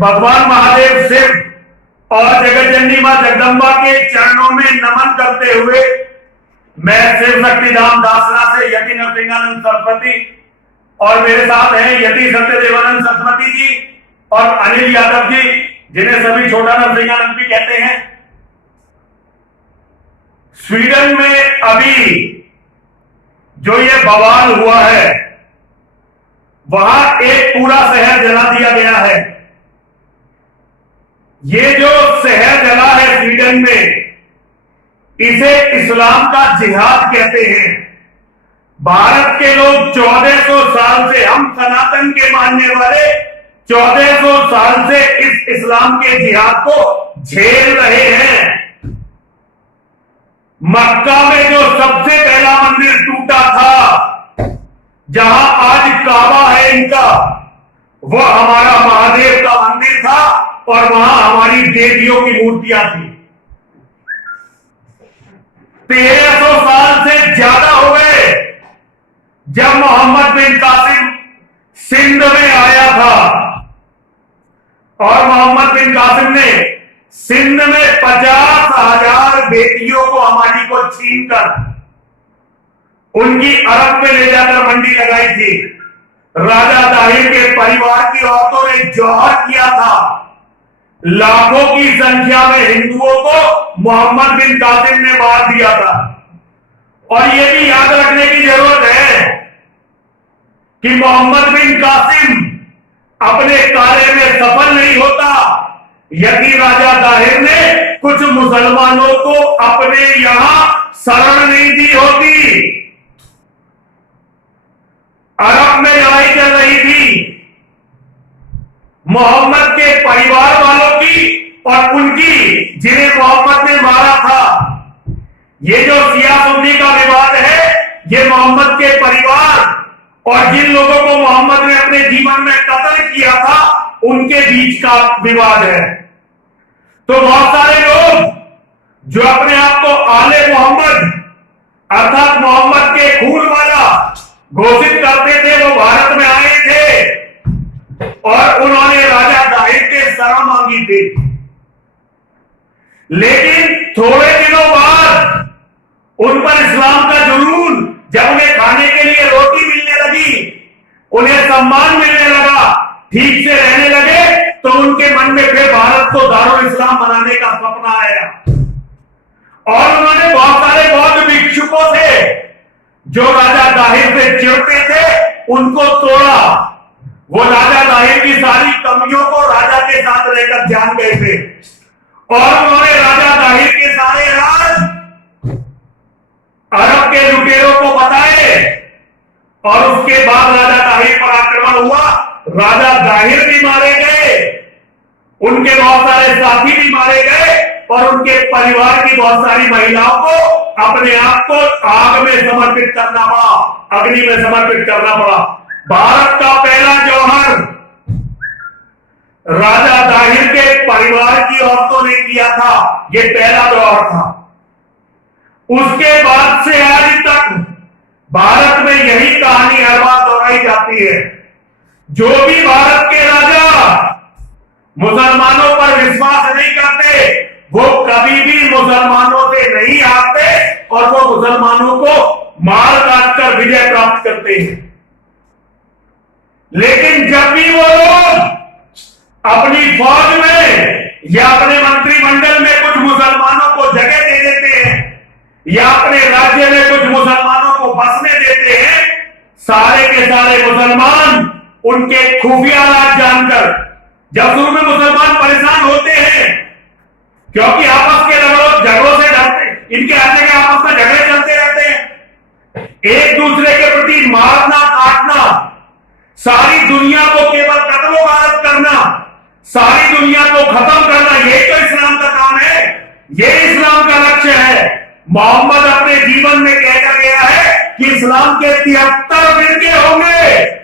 भगवान महादेव शिव और जगत जननी मां जगदम्बा के चरणों में नमन करते हुए मैं शिव शक्तिधाम दासरा से यति नरसिंहानंद सरस्वती और मेरे साथ हैं यति सत्यदेवानंद सरस्वती जी और अनिल यादव जी, जिन्हें सभी छोटा नरसिंहानंद भी कहते हैं। स्वीडन में अभी जो ये बवाल हुआ है, वहां एक पूरा शहर जला दिया गया है। ये जो शहर जला है स्वीडन में, इसे इस्लाम का जिहाद कहते हैं। भारत के लोग 1400 साल से, हम सनातन के मानने वाले 1400 साल से इस इस्लाम के जिहाद को झेल रहे हैं। मक्का में जो सबसे पहला मंदिर टूटा था, जहां आज काबा है इनका, वह हमारा महादेव का मंदिर था और वहां हमारी देवियों की मूर्तियां थी। 1300 साल से ज्यादा हो गए जब मोहम्मद बिन कासिम सिंध में आया था और मोहम्मद बिन कासिम ने सिंध में 50,000 बेटियों को हमारी को छीनकर उनकी अरब में ले जाकर मंडी लगाई थी। राजा दाहिर के परिवार की औरतों ने जौहर किया था। लाखों की संख्या में हिंदुओं को मोहम्मद बिन कासिम ने मार दिया था। और यह भी याद रखने की जरूरत है कि मोहम्मद बिन कासिम अपने कार्य में सफल नहीं होता यदि राजा दाहिर ने कुछ मुसलमानों को अपने यहां शरण नहीं दी होती। अरब में लड़ाई चल रही थी मोहम्मद के परिवार वालों की और उनकी, जिन्हें मोहम्मद ने मारा था। ये जो शिया सुन्नी का विवाद है, ये मोहम्मद के परिवार और जिन लोगों को मोहम्मद ने अपने जीवन में कत्ल किया था, उनके बीच का विवाद है। तो बहुत सारे लोग जो अपने आप को आले मोहम्मद अर्थात मोहम्मद के खून वाला घोषित करते थे, वो भारत में आए थे और उन्होंने राजा दाहिर के शरण मांगी थी। लेकिन थोड़े दिनों बाद उन पर इस्लाम का जुनून, जब उन्हें खाने के लिए रोटी मिलने लगी, उन्हें सम्मान मिलने लगा, ठीक से रहने लगे, तो उनके मन में फिर भारत को दारुल इस्लाम बनाने का सपना आया। और उन्होंने बहुत सारे बौद्ध भिक्षुकों से जो राजा दाहिर से चिढ़ते थे, उनको तोड़ा। वो राजा दाहिर की सारी कमियों को राजा के साथ रहकर जान गए थे और उन्होंने राजा दाहिर के सारे राज अरब के लुटेरों को बताए। और उसके बाद राजा दाहिर पर आक्रमण हुआ। राजा दाहिर भी मारे गए, उनके बहुत सारे साथी भी मारे गए और उनके परिवार की बहुत सारी महिलाओं को अपने आप को आग में समर्पित करना पड़ा, अग्नि में समर्पित करना पड़ा। भारत का पहला जौहर राजा दाहिर के परिवार की औरतों ने किया था। यह पहला जौहर था। उसके बाद से आज तक भारत में यही कहानी हर बार दोहराई जाती है। जो भी भारत के राजा मुसलमानों पर विश्वास नहीं करते, वो कभी भी मुसलमानों से नहीं हारते और वो मुसलमानों को मार काट कर विजय प्राप्त करते हैं। लेकिन जब भी वो लोग अपनी फौज में या अपने मंत्रिमंडल में कुछ मुसलमानों को जगह दे देते हैं या अपने राज्य में कुछ मुसलमानों को बसने देते हैं, सारे के सारे मुसलमान उनके खुफिया राज जानकर, जब शुरू में मुसलमान परेशान होते हैं क्योंकि आपस के झगड़ों से डरते, इनके आने के आपस में झगड़े चलते रहते हैं, एक दूसरे के प्रति मारना काटना, सारी दुनिया को केवल कत्लो गारत करना, सारी दुनिया को खत्म करना, ये तो इस्लाम का काम है, ये इस्लाम का लक्ष्य है। मोहम्मद अपने जीवन में कहकर गया है कि इस्लाम के 73 फिरके होंगे,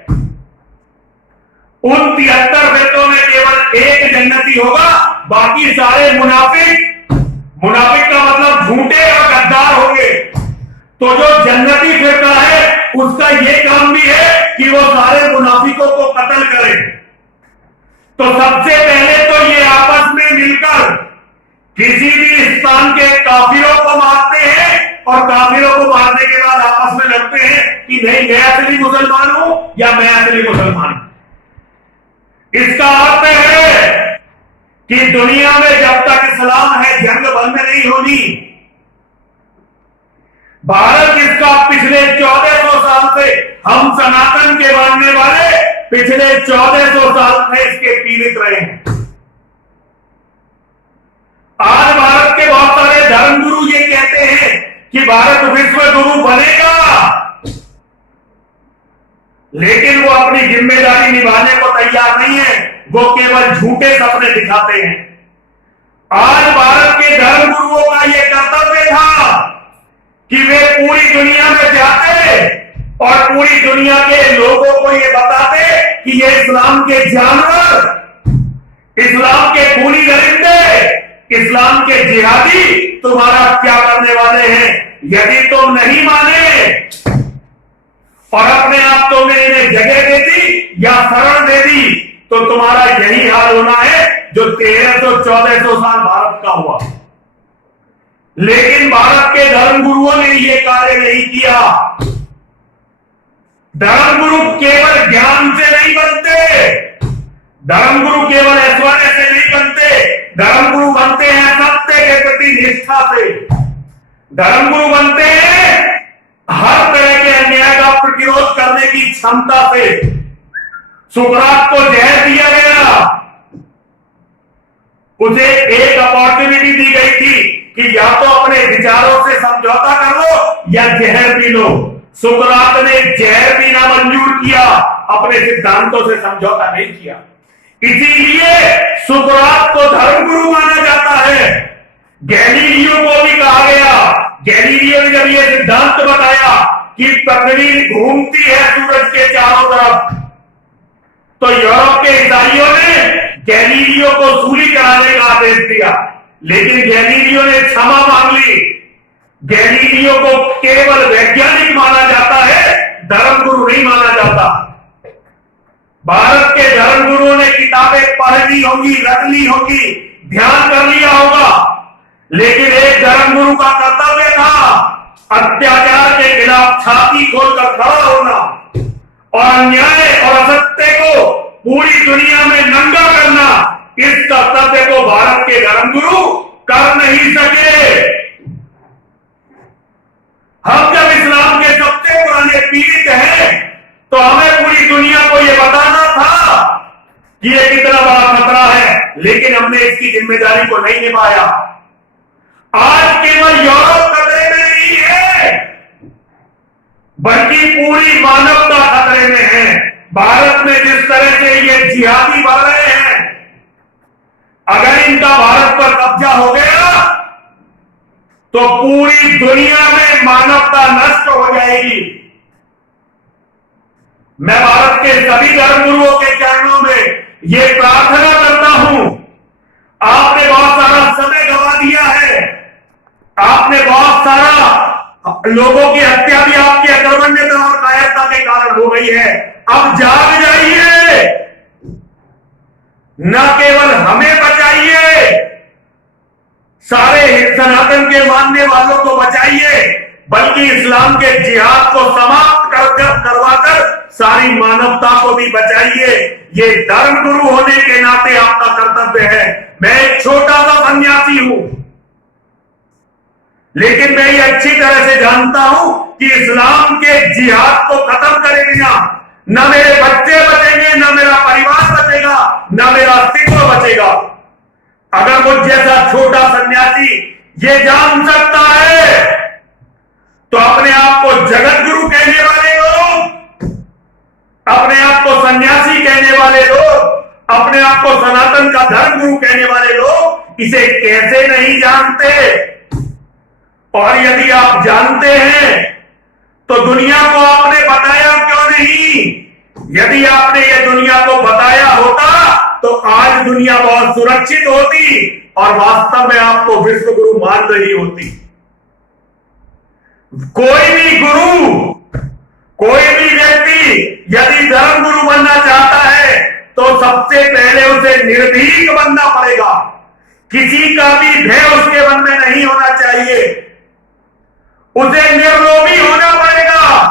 उन 73 फिरकों में केवल एक जन्नती होगा, बाकी सारे मुनाफिक, मुनाफिक का मतलब झूठे और गद्दार होंगे। तो जो जन्नती फिरका है उसका ये काम भी है कि वो सारे मुनाफिकों को कत्ल करे। तो सबसे पहले तो ये आपस में मिलकर किसी भी स्थान के काफिरों को मारते हैं और काफिरों को मारने के बाद आपस में लड़ते हैं कि नहीं मैं असली मुसलमान हूं या मैं असली मुसलमान हूं। इसका अर्थ है कि दुनिया में जब तक इस्लाम है जंग बंद नहीं होनी। भारत इसका पिछले 1400 साल से हम सनातन के मानने वाले पिछले 1400 साल में इसके पीड़ित रहे हैं। आज भारत के बहुत सारे धर्मगुरु ये कहते हैं कि भारत विश्व गुरु बनेगा, लेकिन वो अपनी जिम्मेदारी निभाने को तैयार नहीं है, वो केवल झूठे सपने दिखाते हैं। आज भारत के धर्मगुरुओं का यह कर्तव्य था कि वे पूरी दुनिया में जाते और पूरी दुनिया के लोगों को ये बताते कि ये इस्लाम के जानवर, इस्लाम के खूनी दरिंदे, इस्लाम के जिहादी तुम्हारा क्या करने वाले हैं। यदि तुम नहीं माने और अपने आप तुमने इन्हें जगह दे दी या शरण दे दी तो तुम्हारा यही हाल होना है जो 1300-1400 साल भारत का हुआ। लेकिन भारत के धर्मगुरुओं ने यह कार्य नहीं किया। धर्मगुरु केवल ज्ञान से नहीं बनते, धर्मगुरु केवल ऐश्वर्य से नहीं बनते, धर्मगुरु बनते हैं सत्य के प्रति निष्ठा से। धर्मगुरु बनते हैं हर तरह के अन्याय का प्रतिरोध करने की क्षमता से। सुकरात को जहर दिया गया, उसे एक अपॉर्चुनिटी दी गई थी कि या तो अपने विचारों से समझौता कर लो या जहर पी लो। सुकरात ने जहर पीना मंजूर किया, अपने सिद्धांतों से समझौता नहीं किया। इसीलिए सुकरात को धर्मगुरु माना जाता है। गैलीलियो को भी कहा गया, गैलीलियो ने जब यह सिद्धांत बताया कि पृथ्वी घूमती है सूरज के चारों तरफ, तो यूरोप के ईसाइयों ने गैलीलियो को सूली कराने का आदेश दिया, लेकिन गैलीलियो ने क्षमा मांग ली। गैलीलियो को केवल वैज्ञानिक माना जाता है, धर्मगुरु नहीं माना जाता। भारत के धर्मगुरुओं ने किताबें पढ़ ली होंगी, रख ली होगी, ध्यान कर लिया होगा, लेकिन एक धर्मगुरु का कर्तव्य था अत्याचार के खिलाफ छाती खोलकर खड़ा होना और अन्याय और असत्य को पूरी दुनिया में नंगा करना। इस कर्तव्य को भारत के धर्मगुरु कर नहीं सके। हम जब इस्लाम के सबसे पुराने पीड़ित हैं तो हमें पूरी दुनिया को यह बताना था कि यह कितना बड़ा खतरा है, लेकिन हमने इसकी जिम्मेदारी को नहीं निभाया। आज केवल यूरोप खतरे में नहीं है, बल्कि पूरी मानवता खतरे में है। भारत में जिस तरह से ये जिहादी बढ़ रहे हैं, अगर इनका भारत पर कब्जा हो गया तो पूरी दुनिया में मानवता नष्ट हो जाएगी। मैं भारत के सभी धर्मगुरुओं के चरणों में ये प्रार्थना करता हूं, आपने बहुत सारा समय गंवा दिया है, आपने बहुत सारा लोगों की हत्या भी आपकी अकर्मण्यता और कायरता के कारण हो गई है। अब जाग जाइए, न केवल हमें बचाइए, सारे सनातन के मानने वालों को बचाइए, बल्कि इस्लाम के जिहाद को समाप्त करवाकर सारी मानवता को भी बचाइए। ये धर्मगुरु होने के नाते आपका कर्तव्य है। मैं एक छोटा सा सन्यासी हूं, लेकिन मैं ये अच्छी तरह से जानता हूं कि इस्लाम के जिहाद को खत्म करे बिना न मेरे बच्चे बचेंगे, न मेरा परिवार बचेगा, न मेरा अस्तित्व बचेगा। अगर मुझ जैसा छोटा सन्यासी ये जान सकता है तो अपने आप को जगत गुरु कहने वाले लोग, अपने आप को सन्यासी कहने वाले लोग, अपने आप को सनातन का धर्म गुरु कहने वाले लोग इसे कैसे नहीं जानते। और यदि आप जानते हैं तो दुनिया को आपने बताया क्यों नहीं। यदि आपने ये दुनिया को बताया होता तो आज दुनिया बहुत सुरक्षित होती और वास्तव में आपको विश्व गुरु मान रही होती। कोई भी गुरु, कोई भी व्यक्ति यदि धर्म गुरु बनना चाहता है तो सबसे पहले उसे निर्भीक बनना पड़ेगा। किसी का भी भय उसके मन में नहीं होना चाहिए। उसे निर्लोभी होना पड़ेगा।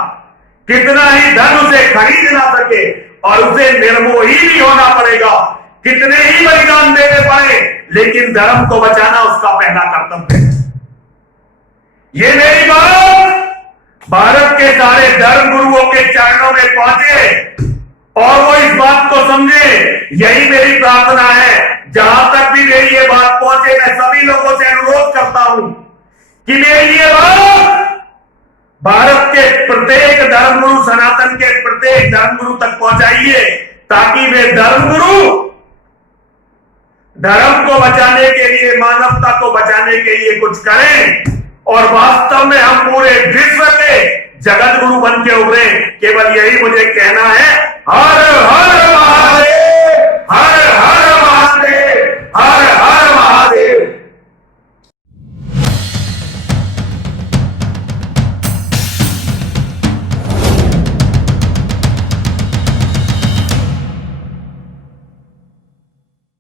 कितना ही धन उसे खरीद ना सके, और उसे निर्मोही भी होना पड़ेगा। कितने ही बलिदान देने पड़े, लेकिन धर्म को बचाना उसका पहला कर्तव्य है। ये मेरी बात भारत के सारे धर्म गुरुओं के चरणों में पहुंचे और वो इस बात को समझे। यही मेरी प्रार्थना है। जहां तक भी मेरी ये बात पहुंचे, मैं सभी लोगों से अनुरोध करता हूं कि मेरी ये बात भारत के प्रत्येक धर्मगुरु, सनातन के प्रत्येक धर्मगुरु तक पहुंचाइए, ताकि वे धर्मगुरु धर्म को बचाने के लिए, मानवता को बचाने के लिए कुछ करें और वास्तव में हम पूरे विश्व के जगत गुरु बन के उभरे। केवल यही मुझे कहना है। हर हर महादेव, हर